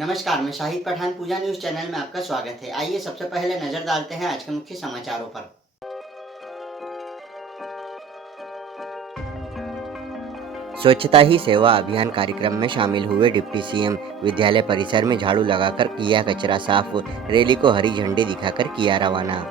नमस्कार, मैं शाहिद पठान पूजा news channel में आपका स्वागत है। आइए सबसे पहले नजर डालते हैं आज के मुख्य समाचारों पर। स्वच्छता ही सेवा अभियान कार्यक्रम में शामिल हुए डिप्टी सीएम। विद्यालय परिसर में झाड़ू लगाकर किया कचरा साफ, रैली को हरी झंडी दिखाकर किया रवाना।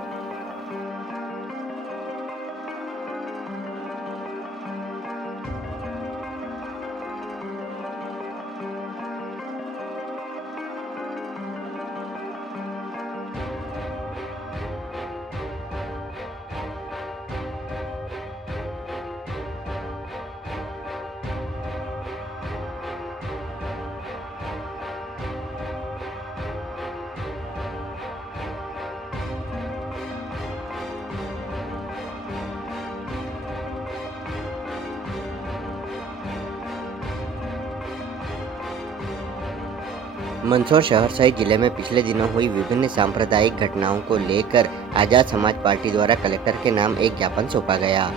मंदसौर शहर सहित जिले में पिछले दिनों हुई विभिन्न सांप्रदायिक घटनाओं को लेकर आजाद समाज पार्टी द्वारा कलेक्टर के नाम एक ज्ञापन सौंपा गया।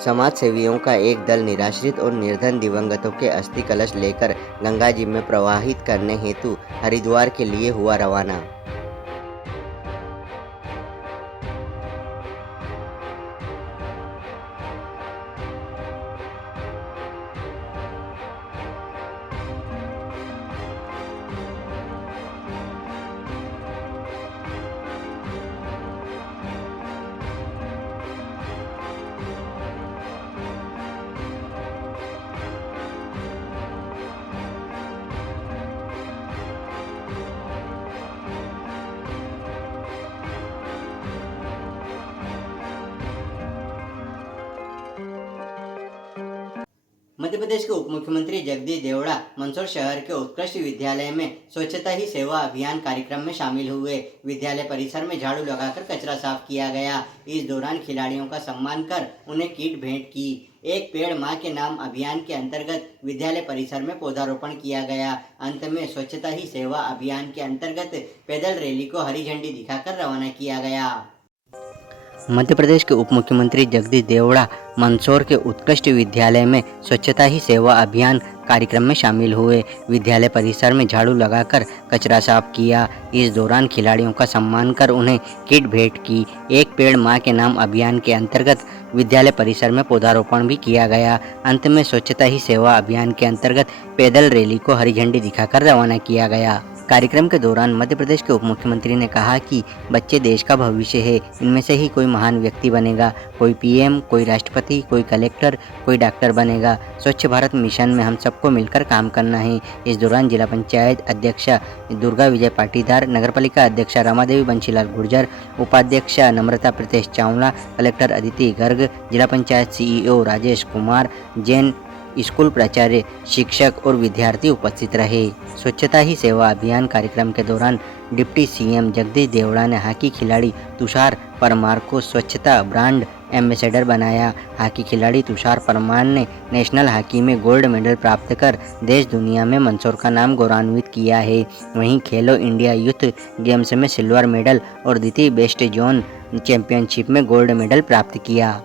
समाज सेवियों का एक दल निराश्रित और निर्धन दिवंगतों के अस्थि कलश लेकर गंगा जी में प्रवाहित करने हेतु हरिद्वार के लिए हुआ रवाना। मध्य प्रदेश के उप मुख्यमंत्री जगदीश देवड़ा मंदसौर शहर के उत्कृष्ट विद्यालय में स्वच्छता ही सेवा अभियान कार्यक्रम में शामिल हुए। विद्यालय परिसर में झाड़ू लगाकर कचरा साफ किया गया। इस दौरान खिलाड़ियों का सम्मान कर उन्हें किट भेंट की। एक पेड़ मां के नाम अभियान के अंतर्गत विद्यालय परिसर में पौधारोपण किया गया। अंत में स्वच्छता ही सेवा अभियान के अंतर्गत पैदल रैली को हरी झंडी दिखाकर रवाना किया गया। मध्य प्रदेश के उप मुख्यमंत्री जगदीश देवड़ा मंदसौर के उत्कृष्ट विद्यालय में स्वच्छता ही सेवा अभियान कार्यक्रम में शामिल हुए। विद्यालय परिसर में झाड़ू लगाकर कचरा साफ किया। इस दौरान खिलाड़ियों का सम्मान कर उन्हें किट भेंट की। एक पेड़ मां के नाम अभियान के अंतर्गत विद्यालय परिसर में पौधारोपण भी किया गया। अंत में स्वच्छता ही सेवा अभियान के अंतर्गत पैदल रैली को हरी झंडी दिखाकर रवाना किया गया। कार्यक्रम के दौरान मध्य प्रदेश के उप मुख्यमंत्री ने कहा कि बच्चे देश का भविष्य है। इनमें से ही कोई महान व्यक्ति बनेगा, कोई पीएम, कोई राष्ट्रपति, कोई कलेक्टर, कोई डॉक्टर बनेगा। स्वच्छ भारत मिशन में हम सबको मिलकर काम करना है। इस दौरान जिला पंचायत अध्यक्षा दुर्गा विजय पाटीदार, नगरपालिका अध्यक्षा रमादेवी बंशीलाल गुर्जर, उपाध्यक्षा नम्रता प्रीतेश चावला, कलेक्टर अदिति गर्ग, जिला पंचायत सीईओ राजेश कुमार जैन, स्कूल प्राचार्य, शिक्षक और विद्यार्थी उपस्थित रहे। स्वच्छता ही सेवा अभियान कार्यक्रम के दौरान डिप्टी सीएम जगदीश देवड़ा ने हॉकी खिलाड़ी तुषार परमार को स्वच्छता ब्रांड एम्बेसडर बनाया। हॉकी खिलाड़ी तुषार परमार ने नेशनल हॉकी में गोल्ड मेडल प्राप्त कर देश दुनिया में मंदसौर का नाम गौरवान्वित किया है। वहीं खेलो इंडिया यूथ गेम्स में सिल्वर मेडल और द्वितीय बेस्ट जोन चैंपियनशिप में गोल्ड मेडल प्राप्त किया।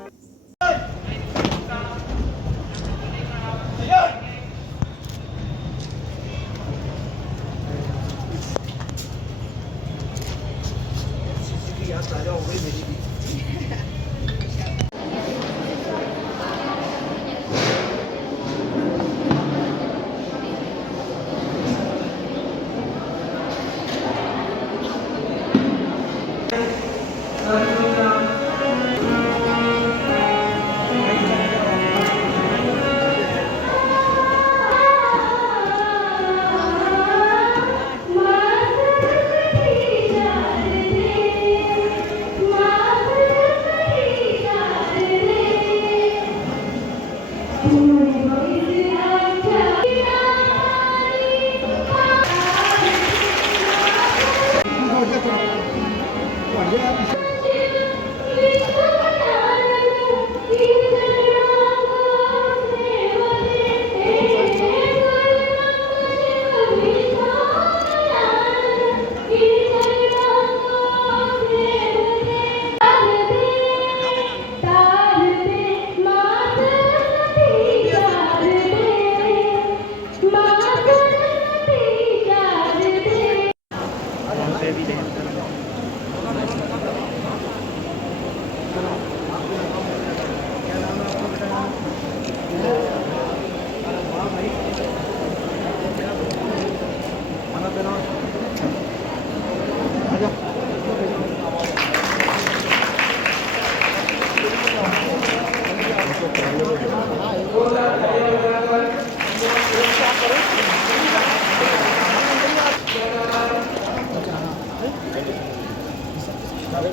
मैं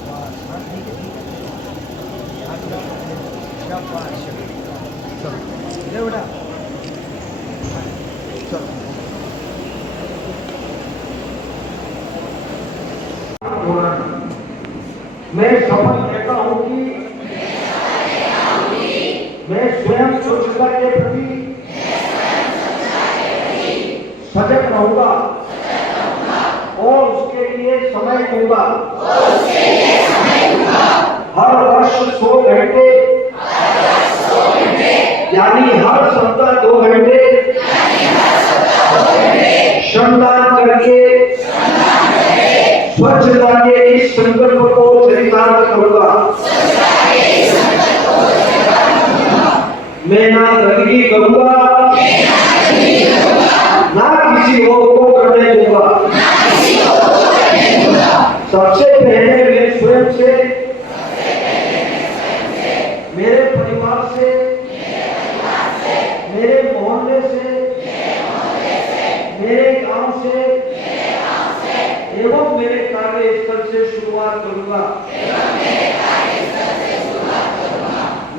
शपथ लेता हूं कि मैं स्वयं स्वच्छता के प्रति सजग रहूंगा और उसके लिए समय दूंगा। हर वर्ष 100 घंटे यानी हर सप्ताह 2 घंटे श्रमदान करके स्वच्छता के इस संकल्प को चरितार्थ करूंगा। मैं ना गंदगी करूंगा, ना किसी और को करने दूंगा। सबसे पहले मैं स्वयं से, मेरे परिवार से, मेरे मोहल्ले से, मेरे गांव से एवं मेरे कार्यस्थल से शुरुआत करूंगा।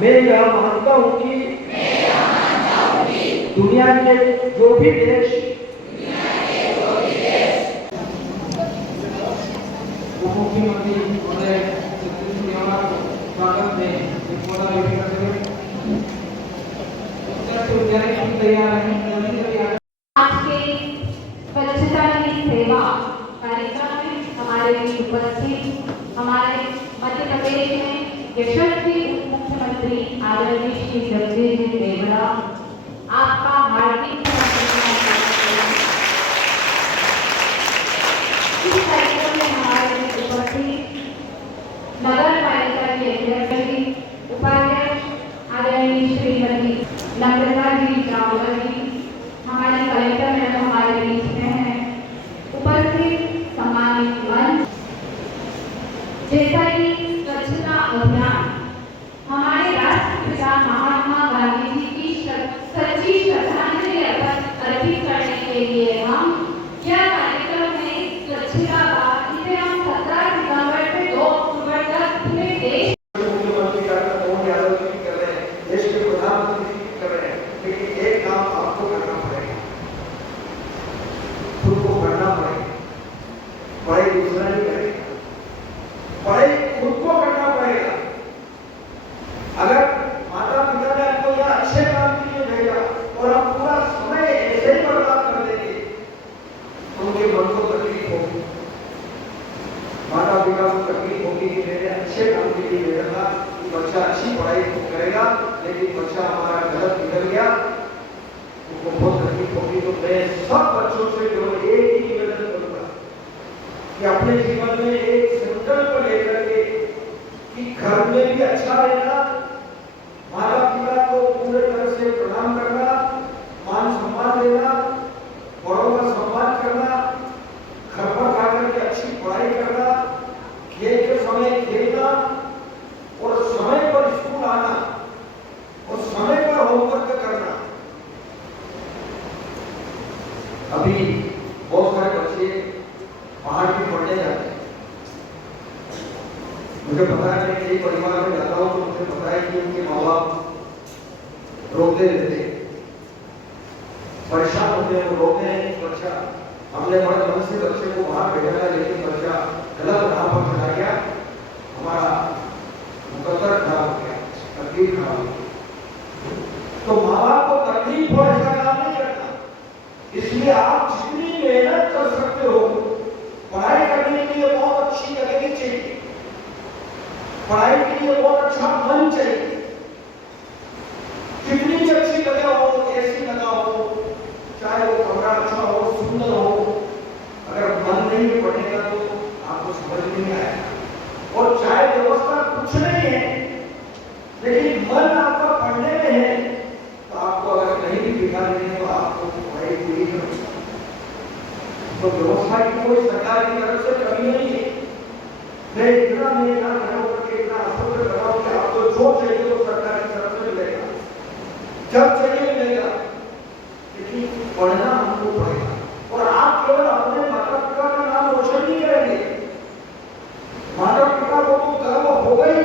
मैं यह मानता हूं कि दुनिया के जो भी देश मुख्यमंत्री महोदय स्वागत में आज के स्वच्छता की सेवा कार्यक्रम में हमारे बीच उपस्थित हमारे मध्य प्रदेश में यशस्वी उप मुख्यमंत्री आदरणीय श्री जगदीश जी देवड़ा, आपका हार्दिक इस कार्यक्रम में हमारे बीच उपस्थित नगर पालिका के अध्यक्ष उपाध्यक्ष आदरणीय श्रीमती नम्रता जी रावल जी, हमारे कलेक्टर मैडम हमारे बीच में हैं, उपस्थित सम्मानित मंच। जैसा कि स्वच्छता अभियान हमारे राष्ट्रपिता महात्मा गांधी जी की सच्ची श्रद्धांजलि अर्पित करने के लिए हम यह कार्यक्रम में स्वच्छता का इसे हम 17 सितंबर से 2 अक्टूबर तक पूरे देश पढ़ाई दूसरा नहीं करेगा, पढ़ाई खुद को करना पड़ेगा। अगर माता पिता ने आपको यह अच्छे काम के लिए भेजा और आप पूरा समय ऐसे ही बर्बाद कर देंगे तो उनके मन को तकलीफ होगी, माता पिता को तकलीफ होगी कि मैंने अच्छे काम के लिए भेजा था कि बच्चा अच्छी पढ़ाई करेगा, लेकिन बच्चा हमारा गलत निकल गया, उनको बहुत तकलीफ होगी। तो मैं सब बच्चों से केवल एक ही निवेदन करूंगा कि अपने जीवन में एक संकल्प लेकर के कि घर में भी अच्छा रहना, माता पिता को पूरे तरह से प्रणाम करना, मान सम्मान देना, बड़ों का सम्मान करना, घर पर जाकर के अच्छी पढ़ाई करना, खेल के समय खेलना और समय पर स्कूल आना और समय पर होमवर्क करना। अभी बहुत सारे बच्चे पहाड़ पे पढ़ने जाते हैं। मुझे पता है, मैं कई परिवार में जाता हूँ तो मुझे पता है कि उनके माँ बाप रोते रहते हैं, परेशान होते हैं, वो रोते हैं कि बच्चा, हमने बड़े मन से बच्चे को वहां भेजा था लेकिन बच्चा गलत राह पर चला गया, हमारा मुकद्दर खराब हो गया, तकलीफ खराब हो गई। तो माँ बाप को तकलीफ हो ऐसा काम नहीं करना। इसलिए आप जितनी मेहनत कर सकते हो, पढ़ाई करने के लिए बहुत अच्छी लगेगी चाहिए, पढ़ाई के लिए बहुत अच्छा मन चाहिए, कितनी भी अच्छी जगह हो, एसी लगा हो, चाहे वो कमरा अच्छा हो, सुंदर हो, अगर मन नहीं पढ़ेगा तो आपको समझ नहीं आएगा। और चाहे व्यवस्था कुछ नहीं है लेकिन मन आपका पढ़ने में है तो आपको अगर कहीं भी दिखा देंगे तो आपको पढ़ाई पूरी करनी। तो व्यवस्था की कोई सरकार की तरफ से कमी नहीं है। मैं इतना इतना आश्वस्त कर रहा हूँ कि आपको जो चाहिए वो सरकार की तरफ से मिलेगा, जब चाहिए मिलेगा, लेकिन पढ़ना हमको पड़ेगा। और आप केवल अपने माता पिता का नाम रोशन नहीं करेंगे, माता पिता को तो गर्व होगा ही,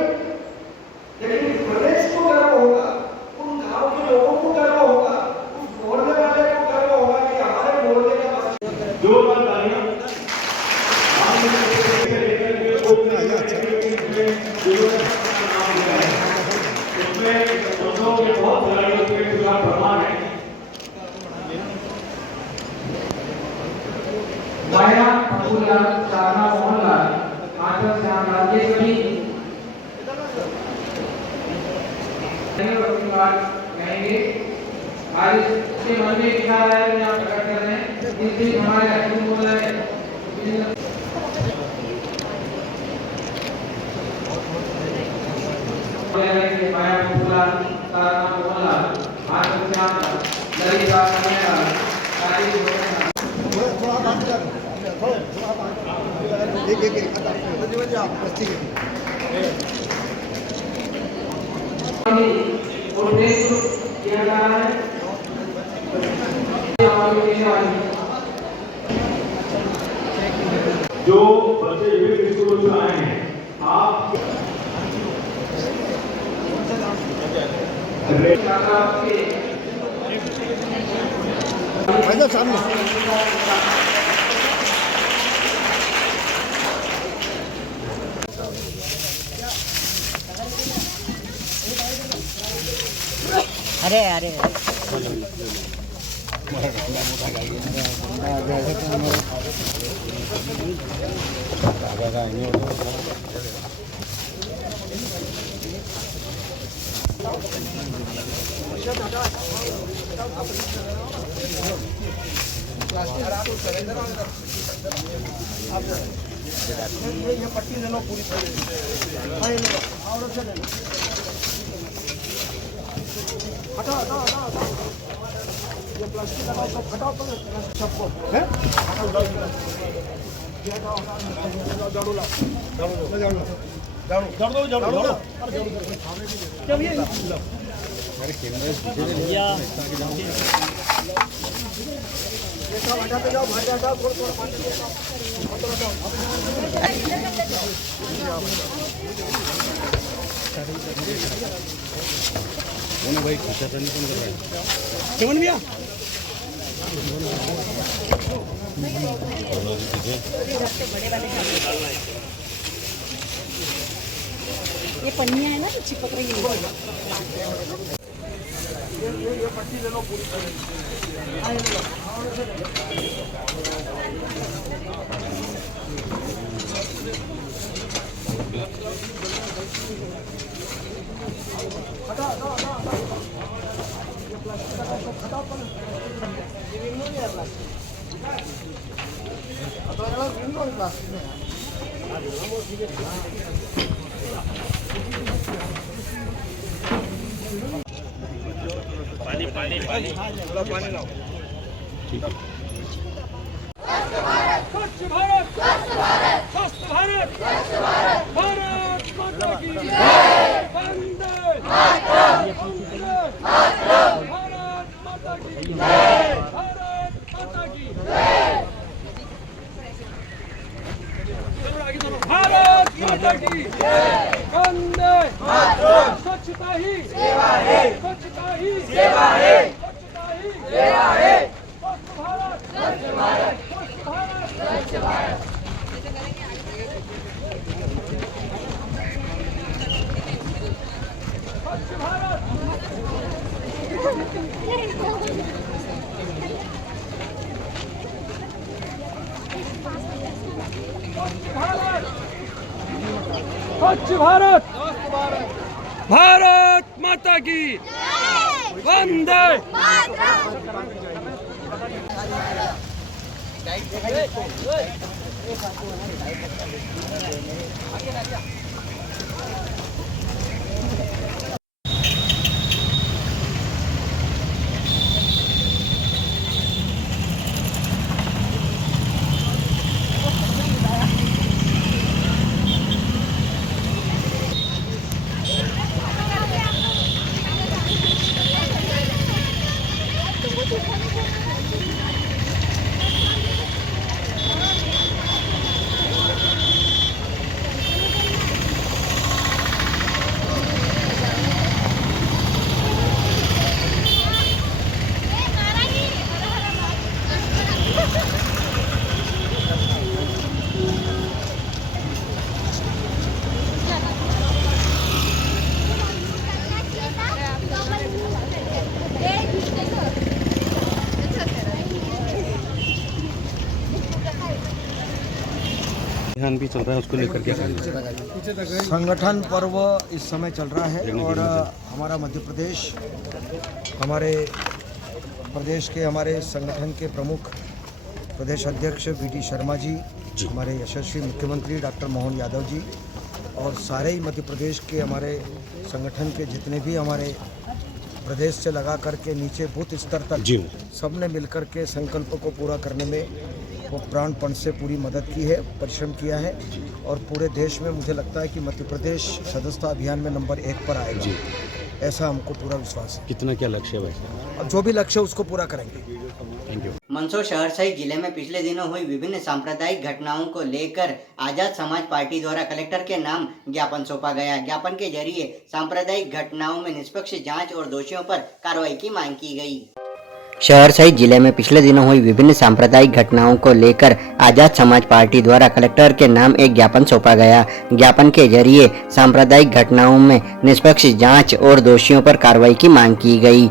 लेकिन प्रदेश को गर्व होगा, उन गांव के लोगों को गर्व होगा, उस मोहल्ले वाले को गर्व होगा कि हमारे मोहल्ले का बच्चा जो माया फूललाल चारना मोहनलाल आचर श्याम राजेश्वरी कहेंगे। आज इसके मन में क्या आ रहा है यहाँ प्रकट कर रहे हैं। इस दिन हमारे अश्विन बोल रहे हैं माया फूललाल चारना मोहनलाल आचर श्याम ललिता कन्या राजेश्वरी और देश किया जा रहा है जो बच्चे विभिन्न स्कूलों से आए हैं, आप अरे अरे ये पट्टी ले लो पूरी हटाओ हटाओ हटाओ हटाओ, ये प्लास्टिक हटाओ, सब हटाओ सबको, हैं हटाओ झाड़ू लाओ, हटाते जाओ, भांडे हटाओ, थोड़ा पानी भाई खर्चा तो नहीं कर रहा है केवन भैया ये पन्नियां है ना जो चिपक रही है। ये पट्टी ले लो पूरी पानी लाओ। ठीक है। स्वच्छ भारत स्वस्थ भारत भारत माता की वंदे भारत माता की भारत माता की भारत माता की वंदे स्वच्छता ही सेवा है, स्वच्छता ही सेवा है, स्वच्छता ही सेवा है, स्वच्छ भारत स्वच्छ भारत स्वच्छ भारत स्वच्छ भारत। स्वच्छ भारत स्वच्छ भारत भारत माता की वंदे अभियान भी चल रहा है, उसको लेकर क्या कहना है? संगठन पर्व इस समय चल रहा है और हमारा मध्य प्रदेश, हमारे प्रदेश के हमारे संगठन के प्रमुख प्रदेश अध्यक्ष वी.डी. शर्मा जी, हमारे यशस्वी मुख्यमंत्री डॉक्टर मोहन यादव जी और सारे ही मध्य प्रदेश के हमारे संगठन के जितने भी हमारे प्रदेश से लगा करके नीचे बूथ स्तर तक सबने मिलकर के संकल्प को पूरा करने में वो प्राणपण से पूरी मदद की है, परिश्रम किया है और पूरे देश में मुझे लगता है कि मध्य प्रदेश सदस्यता अभियान में नंबर 1 पर आएगा, ऐसा हमको पूरा विश्वास है। कितना क्या लक्ष्य है वैसे? अब जो भी लक्ष्य है उसको पूरा करेंगे। Thank you. मंदसौर शहर सहित जिले में पिछले दिनों हुई विभिन्न सांप्रदायिक घटनाओं को लेकर आजाद समाज पार्टी द्वारा कलेक्टर के नाम ज्ञापन सौंपा गया। ज्ञापन के जरिए सांप्रदायिक घटनाओं में निष्पक्ष जांच और दोषियों पर कार्रवाई की मांग की गई। शहर सहित जिले में पिछले दिनों हुई विभिन्न सांप्रदायिक घटनाओं को लेकर आजाद समाज पार्टी द्वारा कलेक्टर के नाम एक ज्ञापन सौंपा गया। ज्ञापन के जरिए सांप्रदायिक घटनाओं में निष्पक्ष जांच और दोषियों पर कार्रवाई की मांग की गई।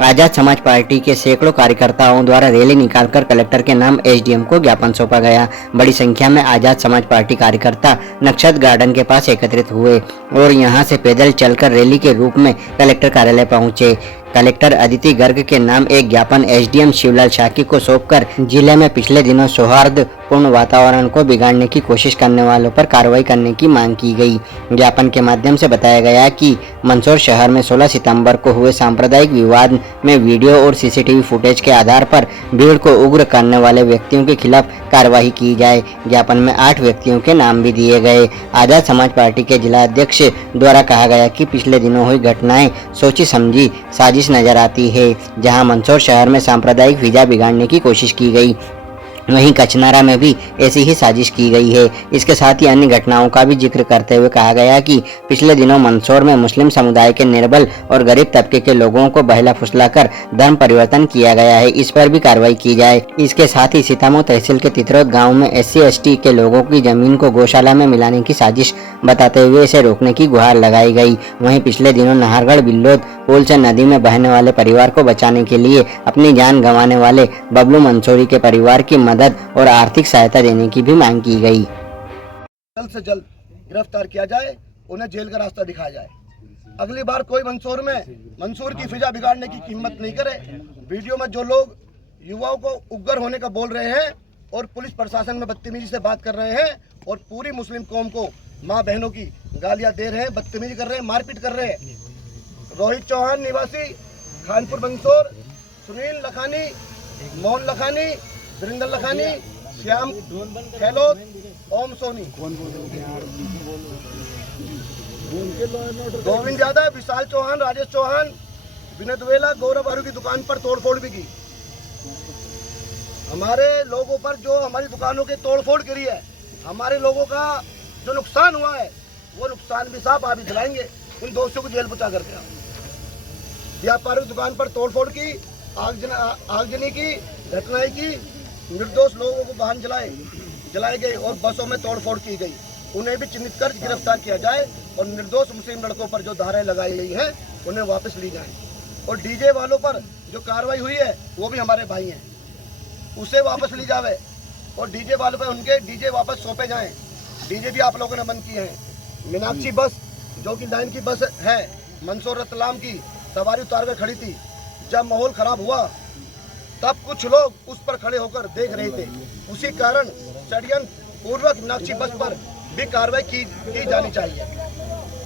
आजाद समाज पार्टी के सैकड़ों कार्यकर्ताओं द्वारा रैली निकालकर कलेक्टर के नाम एसडीएम को ज्ञापन सौंपा गया। बड़ी संख्या में आजाद समाज पार्टी कार्यकर्ता नक्षत्र गार्डन के पास एकत्रित हुए और यहां से पैदल चलकर रैली के रूप में कलेक्टर कार्यालय पहुंचे। कलेक्टर अदिति गर्ग के नाम एक ज्ञापन एसडीएम शिवलाल शाकी को सौंपकर जिले में पिछले दिनों सौहार्दपूर्ण वातावरण को बिगाड़ने की कोशिश करने वालों पर कार्रवाई करने की मांग की गई। ज्ञापन के माध्यम से बताया गया कि मंदसौर शहर में 16 सितंबर को हुए सांप्रदायिक विवाद में वीडियो और सीसीटीवी फुटेज के आधार पर भीड़ को उग्र करने वाले व्यक्तियों के खिलाफ कार्रवाई की जाए। ज्ञापन में 8 व्यक्तियों के नाम भी दिए गए। आजाद समाज पार्टी के जिला अध्यक्ष द्वारा कहा गया कि पिछले दिनों हुई घटनाएं सोची समझी साजिश नजर आती है, जहां मंदसौर शहर में सांप्रदायिक फिजा बिगाड़ने की कोशिश की गई, वहीं कचनारा में भी ऐसी ही साजिश की गई है। इसके साथ ही अन्य घटनाओं का भी जिक्र करते हुए कहा गया कि पिछले दिनों मंदसौर में मुस्लिम समुदाय के निर्बल और गरीब तबके के लोगों को बहला फुसलाकर धर्म परिवर्तन किया गया है, इस पर भी कार्रवाई की जाए। इसके साथ ही सीतामऊ तहसील के तितरौद गांव में SC/ST के लोगों की जमीन को गौशाला में मिलाने की साजिश बताते हुए इसे रोकने की गुहार लगाई गई। वहीं पिछले दिनों नाहरगढ़ बिल्लोद पुल से नदी में बहने वाले परिवार को बचाने के लिए अपनी जान गंवाने वाले बबलू मंसूरी के परिवार की मदद और आर्थिक सहायता देने की भी मांग की गई। जल्द से जल्द गिरफ्तार किया जाए, उन्हें जेल का रास्ता दिखाया जाए। अगली बार कोई मंसूर की फिजा बिगाड़ने की हिम्मत नहीं करे। वीडियो में जो लोग युवाओं को उग्र होने का बोल रहे हैं और पुलिस प्रशासन में बदतमीजी से बात कर रहे हैं और पूरी मुस्लिम कौम को माँ बहनों की गालियां दे रहे हैं, बदतमीजी कर रहे हैं, मारपीट कर रहे हैं। रोहित चौहान निवासी खानपुर मंदसौर, सुनील लखानी, मोहन लखानी, वीरेंद्र लखानी, श्याम गहलोत, ओम सोनी, गोविंद यादव, विशाल चौहान, राजेश चौहान, विनय दुवेला, गौरव आरू की दुकान पर तोड़फोड़ भी की। हमारे लोगों पर जो हमारी दुकानों के तोड़फोड़ करी है, हमारे लोगों का जो नुकसान हुआ है वो नुकसान भी साहब आप ही दिलाएंगे। उन दोषियों को जेल पहुंचा कर दिया। व्यापारियों की दुकान पर तोड़फोड़ की, आगजनी की, घटनाएं की, निर्दोष लोगों को वाहन जलाए गए और बसों में तोड़फोड़ की गई। उन्हें भी चिन्हित कर गिरफ्तार किया जाए और निर्दोष मुस्लिम लड़कों पर जो धाराएं लगाई गई हैं उन्हें वापस ली जाए। और डीजे वालों पर जो कार्रवाई हुई है वो भी हमारे भाई हैं, उसे वापस ली जाए और डीजे वालों पर उनके डीजे वापस सौंपे जाएं। डीजे भी आप लोगों ने बंद किए हैं। मीनाक्षी बस जो कि लाइन की बस है, मंदसौर रतलाम की, सवारी उतार कर खड़ी थी। जब माहौल खराब हुआ तब कुछ लोग उस पर खड़े होकर देख रहे थे। उसी कारण षड्यंत्र पूर्वक मीनाक्षी बस पर भी कार्रवाई की जानी चाहिए।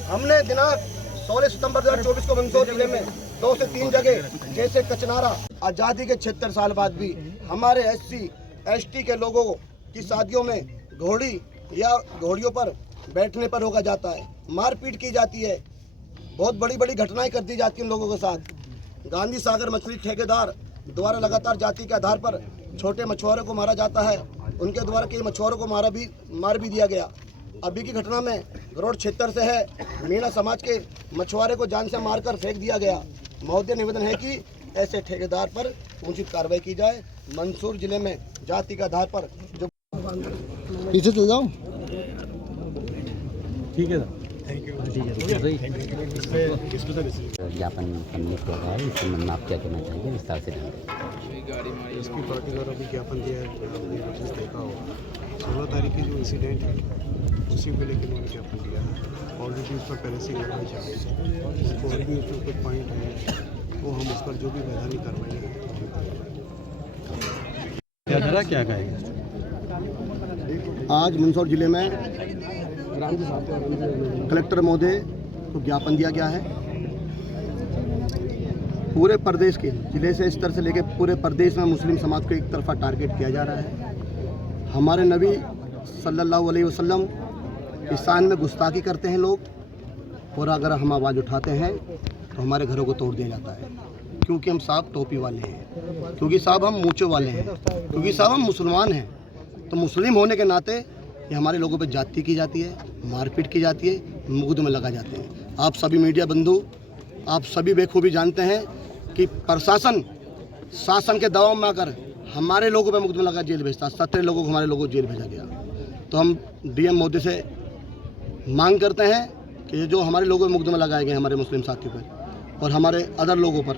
हमने दिनांक 16 सितंबर 2024 को मंदसौर जिले में 2 से 3 जगह जैसे कचनारा, आज़ादी के 76 साल बाद भी हमारे SC/ST के लोगों की शादियों में घोड़ी या घोड़ियों पर बैठने पर रोका जाता है, मारपीट की जाती है, बहुत बड़ी बड़ी घटनाएं कर दी जाती हैं लोगों के साथ। गांधी सागर मछली ठेकेदार द्वारा लगातार जाति के आधार पर छोटे मछुआरों को मारा जाता है। उनके द्वारा कई मछुआरों को मार भी दिया गया। अभी की घटना में गरोड़ क्षेत्र से है, मीणा समाज के मछुआरे को जान से मारकर फेंक दिया गया। महोदय निवेदन है कि ऐसे ठेकेदार पर उचित कार्रवाई की जाए। मंदसौर जिले में जाति के आधार पर जो पीछे चल जाओ, ठीक है ज्ञापन सबमिट किया गया है, इस संबंध में आप क्या कहना चाहेंगे, विस्तार से जानते इसकी पार्टी द्वारा भी ज्ञापन दिया है, आपने नोटिस देखा होगा। 16 तारीख की जो इंसिडेंट है उसी को लेकर उन्होंने ज्ञापन दिया है। ऑलरेडी उस पर पहले से कार्रवाई चल रही है। और भी जो कुछ पॉइंट है वो हम उस पर जो भी वैधानिक कार्रवाई है क्या करा क्या कहेंगे। आज मंदसौर जिले में कलेक्टर महोदय को ज्ञापन दिया गया है। पूरे प्रदेश के जिले से स्तर से लेकर पूरे प्रदेश में मुस्लिम समाज को एक तरफा टारगेट किया जा रहा है। हमारे नबी सल्लल्लाहु अलैहि वसल्लम की शान में गुस्ताखी करते हैं लोग, और अगर हम आवाज़ उठाते हैं तो हमारे घरों को तोड़ दिया जाता है, क्योंकि हम साहब टोपी वाले हैं, क्योंकि साहब हम मूँछों वाले हैं, क्योंकि साहब हम मुसलमान हैं। तो मुस्लिम होने के नाते ये हमारे लोगों पे जाति की जाती है, मारपीट की जाती है, मुकदमे लगा जाते हैं। आप सभी मीडिया बंधु, आप सभी बेखूबी जानते हैं कि प्रशासन शासन के दबाव में आकर हमारे लोगों पे मुकदमा लगा जेल भेजता। 17 लोगों को हमारे लोगों को जेल भेजा गया। तो हम डीएम मोदी से मांग करते हैं कि ये जो हमारे लोगों पे मुकदमा लगाए गए हमारे मुस्लिम साथियों पर और हमारे अदर लोगों पर,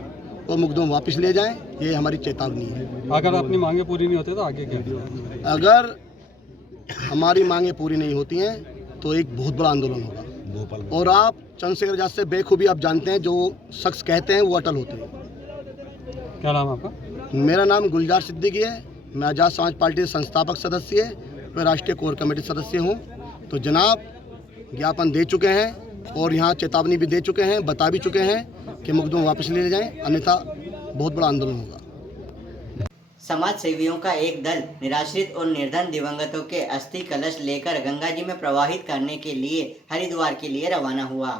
वो मुकदमा वापस ले जाएं। ये हमारी चेतावनी है। अगर अपनी मांगे पूरी नहीं होती तो आगे क्या? अगर हमारी मांगे पूरी नहीं होती हैं तो एक बहुत बड़ा आंदोलन होगा। और आप चंद्रशेखर आज़ाद से बेखूबी आप जानते हैं, जो शख्स कहते हैं वो अटल होते हैं। क्या नाम है आपका? मेरा नाम गुलजार सिद्दीकी है। मैं आज़ाद समाज पार्टी के संस्थापक सदस्य है, मैं राष्ट्रीय कोर कमेटी सदस्य हूँ। तो जनाब ज्ञापन दे चुके हैं और यहाँ चेतावनी भी दे चुके हैं, बता भी चुके हैं कि मुकदमा वापस ले जाएं, अन्यथा बहुत बड़ा आंदोलन होगा। समाज सेवियों का एक दल निराश्रित और निर्धन दिवंगतों के अस्थि कलश लेकर गंगा जी में प्रवाहित करने के लिए हरिद्वार के लिए रवाना हुआ।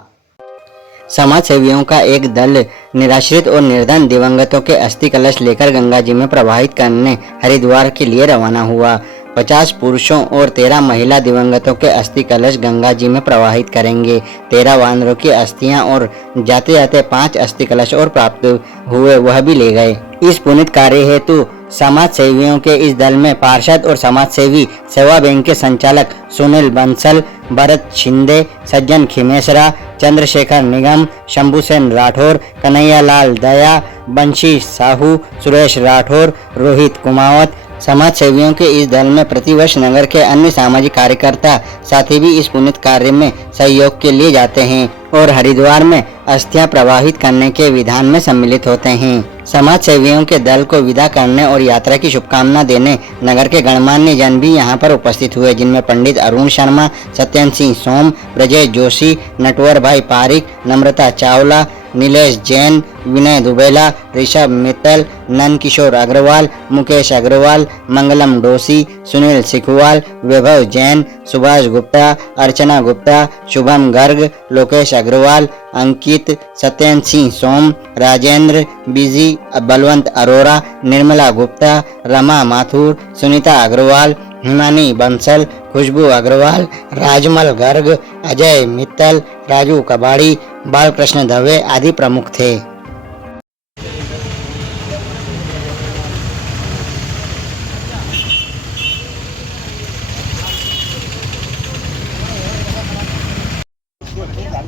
समाज सेवियों का एक दल निराश्रित और निर्धन दिवंगतों के अस्थि कलश लेकर गंगा जी में प्रवाहित करने हरिद्वार के लिए रवाना हुआ। 50 पुरुषों और 13 महिला दिवंगतों के अस्थि कलश गंगा जी में प्रवाहित करेंगे। 13 वानरों की अस्थियां और जाते जाते 5 अस्थि कलश और प्राप्त हुए, वह भी ले गए। इस पुनीत कार्य हेतु समाज सेवियों के इस दल में पार्षद और समाज सेवी सेवा बैंक के संचालक सुनील बंसल, भरत शिंदे, सज्जन खिमेसरा, चंद्रशेखर निगम, शंभुसेन राठौर, कन्हैयालाल दया, बंशी साहू, सुरेश राठौर, रोहित कुमावत। समाज सेवियों के इस दल में प्रतिवर्ष नगर के अन्य सामाजिक कार्यकर्ता साथी भी इस पुनीत कार्य में सहयोग के लिए जाते हैं और हरिद्वार में अस्थियां प्रवाहित करने के विधान में सम्मिलित होते हैं। समाज सेवियों के दल को विदा करने और यात्रा की शुभकामना देने नगर के गणमान्य जन भी यहां पर उपस्थित हुए, जिनमें पंडित अरुण शर्मा, सत्येंद्र सिंह सोम, ब्रजेश जोशी, नटवर भाई पारिक, नम्रता चावला, नीलेश जैन, विनय दुबेला, ऋषभ मित्तल, नंद किशोर अग्रवाल, मुकेश अग्रवाल, मंगलम डोसी, सुनील सिखवाल, वैभव जैन, सुभाष गुप्ता, अर्चना गुप्ता, शुभम गर्ग, लोकेश अग्रवाल, अंकित, सत्येंद्र सिंह सोम, राजेंद्र बिजी, बलवंत अरोरा, निर्मला गुप्ता, रमा माथुर, सुनीता अग्रवाल, हिमानी बंसल, खुशबू अग्रवाल, राजमल गर्ग, अजय मित्तल, राजू कबाड़ी, बालकृष्ण दवे आदि प्रमुख थे।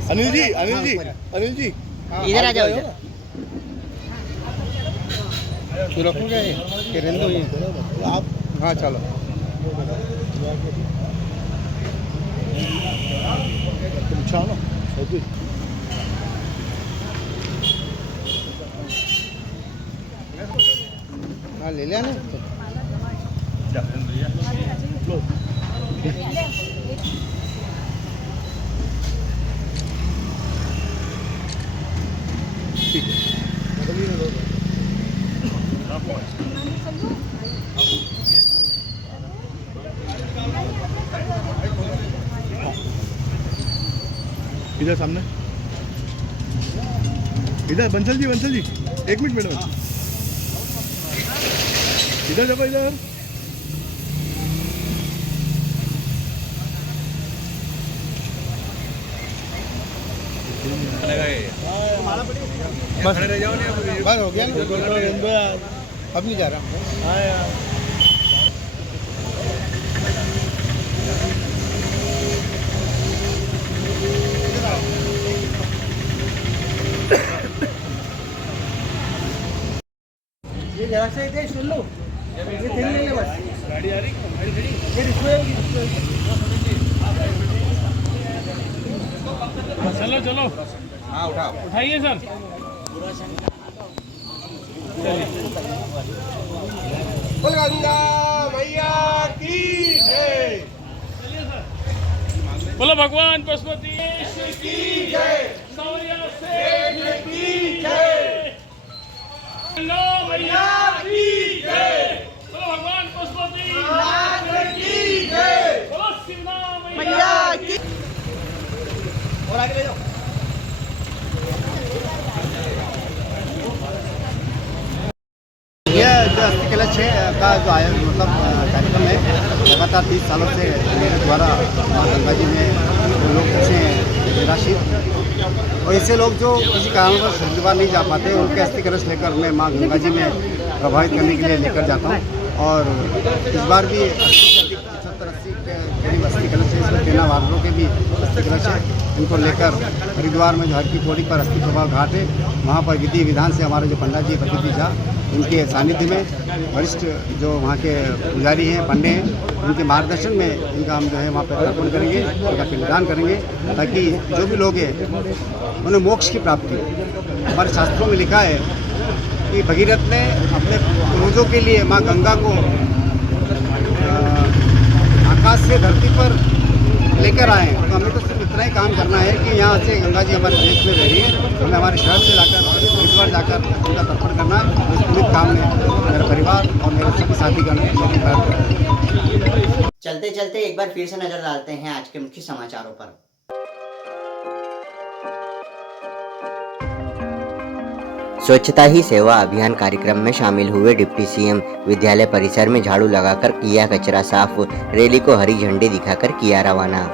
अनिल जी, अनिल जी, अनिल जी, इधर आ जाओ। इधर रखोगे कि रहने दो ये? आप हाँ चलो। हाँ ले लिया ना। इधर सामने, इधर बंसल जी, 1 मिनट मैडम, इधर जाओ, इधर। बस हो गया ना। अभी जा रहा हूँ। ये जरा से इधर सुन लो, ये थैली ले ले बस। गाड़ी आ रही है, ये रिक्वेस्ट चलो चलो, हाँ उठाओ, उठाइए सर। बोल गंगा मैया की जय। बोलो भगवान पशुपति की जय, सौर्या सेठ की जय, गंगा मैया की जय, बोलो भगवान पशुपति की जय, बोलो शिवनाथ मैया की। और आगे ले जाओ। ये जो अस्थि कलश का जो मतलब कार्यक्रम है, लगातार 30 सालों से मेरे द्वारा माँ गंगा जी में लोग बचे हैं निराश्रित, और ऐसे लोग जो किसी कारणवश हरिद्वार नहीं जा पाते, उनके अस्थि कलश लेकर मैं माँ गंगा जी में प्रभावित करने के लिए लेकर जाता हूँ। और इस बार भी 80 से अधिक 75-80 के करीब अस्थि कलश है, इसमें 13 वार्डों के भी अस्थि कलश है। इनको लेकर हरिद्वार में जो हर की पौड़ी पर अस्थि प्रभाव घाट है, वहाँ पर विधि विधान से हमारे जो पंडित जी प्रकृति झा, इनके सानिध्य में वरिष्ठ जो वहाँ के पुजारी हैं, पंडे हैं, उनके मार्गदर्शन में इनका हम जो है वहाँ पर तर्पण करेंगे, उनका पिंडदान करेंगे, ताकि जो भी लोग हैं उन्हें मोक्ष की प्राप्ति हो। हमारे शास्त्रों में लिखा है कि भगीरथ ने अपने पूर्वजों के लिए माँ गंगा को आकाश से धरती पर लेकर आए, तो हमें तो सिर्फ इतना ही काम करना है कि यहाँ से गंगा जी हमारे देश में रह रही है, हमें हमारे शहर से लाकर हरिद्वार जाकर उनका तर्पण करना है। इस पुनीत काम में मेरा परिवार और मेरे सभी साथीगण मेरी मदद करें। चलते चलते एक बार फिर से नजर डालते हैं आज के मुख्य समाचारों पर। स्वच्छता ही सेवा अभियान कार्यक्रम में शामिल हुए डिप्टी सीएम। विद्यालय परिसर में झाड़ू लगाकर किया कचरा साफ, रैली को हरी झंडी दिखाकर किया रवाना।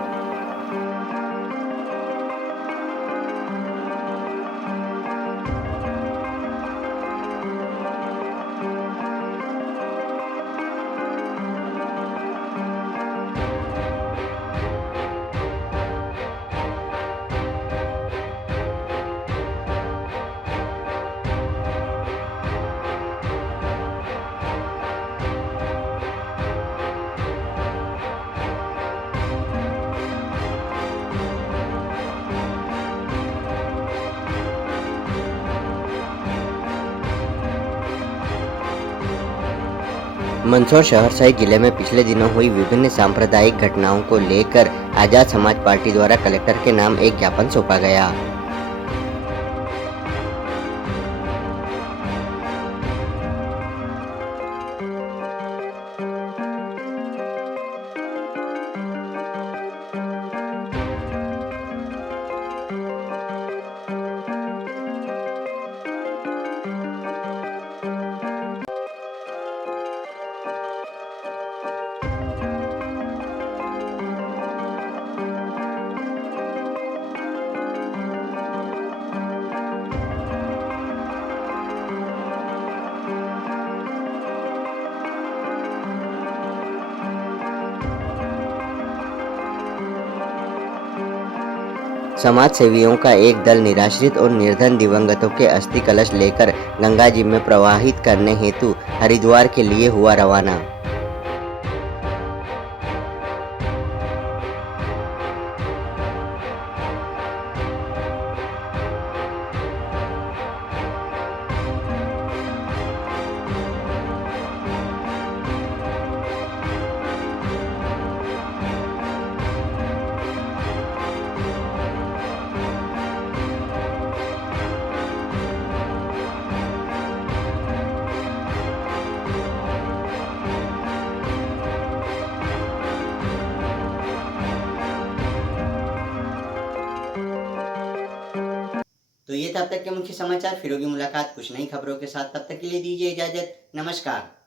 मंदसौर शहर सहित जिले में पिछले दिनों हुई विभिन्न सांप्रदायिक घटनाओं को लेकर आजाद समाज पार्टी द्वारा कलेक्टर के नाम एक ज्ञापन सौंपा गया। समाज सेवियों का एक दल निराश्रित और निर्धन दिवंगतों के अस्थि कलश लेकर गंगा जी में प्रवाहित करने हेतु हरिद्वार के लिए हुआ रवाना। तो ये था अब तक के मुख्य समाचार। फिर होगी मुलाकात कुछ नई खबरों के साथ, तब तक के लिए दीजिए इजाजत। नमस्कार।